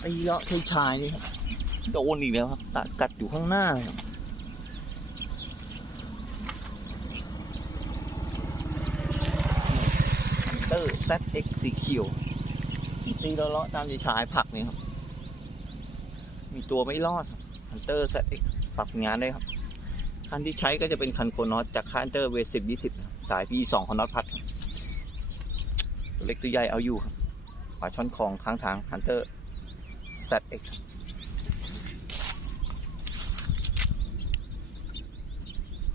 ไอ้เลาะชายชายนี่ครับโดนอีกแล้วครับตะกัดอยู่ข้างหน้าครับเตอร์ ZX สีเขียวตีเลาะตามชายชายผักนี่ครับ มีตัวไม่รอดครับ Hunter ZX ฝากงานได้ครับ คันที่ใช้ก็จะเป็นคันโคนอตจากค่าย Hunter V 10 20สาย P 2ของน็อตพัดครับตัวเล็กตัวใหญ่เอาอยู่ครับ ปลาช่อนคลองข้างทางฮันเตอร์ ZX